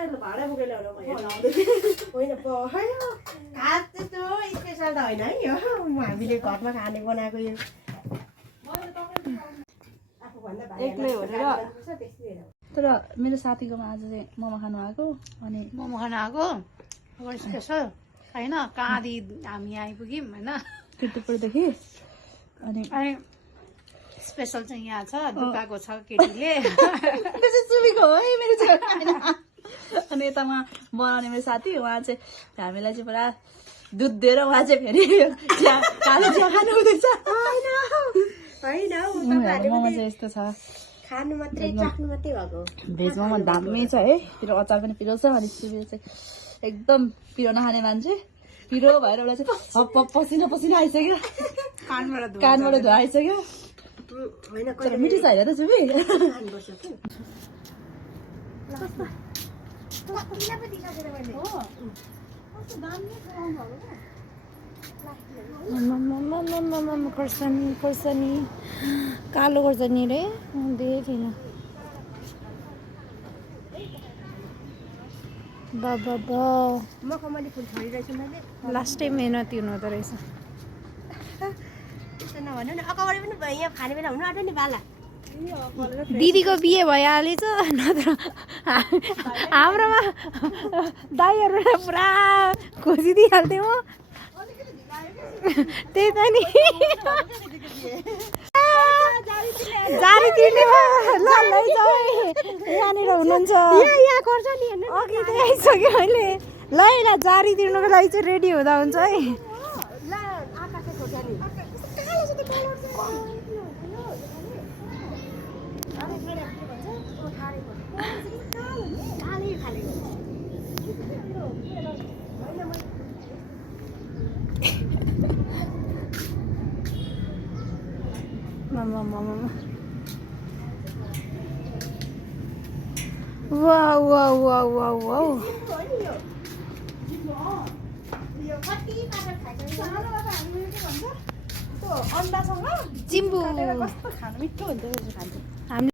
भाडा बोकेर ल्याउनु म हेर्न आउँदै होइन भयो घाट त्यस्तो स्पेसल त होइन है यो हामीले घरमा खाने बनाएको यो एक्लै हो र तर मेरो साथीकोमा आज चाहिँ मोमो खानु आएको अनि मोमो खान आएको स्पेसल होइन कहाँदेखि हामी आइपुग्यौँ होइन किर्तिपुरदेखि अनि अनि स्पेसल चाहिँ यहाँ छ दुकाएको छ केटीले सुमीको हो है मेरो चाहिँ अनि यता उहाँ बनाउने मेरो साथी उहाँ चाहिँ हामीलाई चाहिँ पुरा दुध दिएर उहाँ चाहिँ फेरि कालो चिया खानु हुँदैछ मोमो चाहिँ यस्तो छ खानु मात्रै चाख्नु मात्रै भएको भेज मोमो दामी छ है पिरो अचार पनि पिरो छ अनि सुमी चाहिँ एकदम पिरो नखाने मान्छे पिरो भएर उसलाई चाहिँ हप हप पसिना पसिना आइसक्यो कानबाट धुवा आइसक्यो मिठो छ होइन त सुमी खोर्सानी कालो खोर्सानी रे देखिन बाबा मखमली फुल छोडिरहेछु मैले लास्टै मेहनती हुनुहुँदो रहेछ त्यस्तो नभन्नु न अगाडि पनि भयो यहाँ खाने बेला हुनु आँट्यो नि बाला दिदीको बिहे भइहालेछ नत्र हाम्रोमा दाईहरूलाई पुरा खोजिदिइहाल्थेँ म त्यही त नि जारी तिर्ने ल लैजाऊ यहाँनिर हुनुहुन्छ अघि त आइसक्यो अहिले ल ल जारी तिर्नुको लागि चाहिँ रेडी हुँदा हुन्छ है wow wow wow wow wow अन्डासँग चिम्बु कस्तो खानु मिठो हुन्छ खान्छ हामी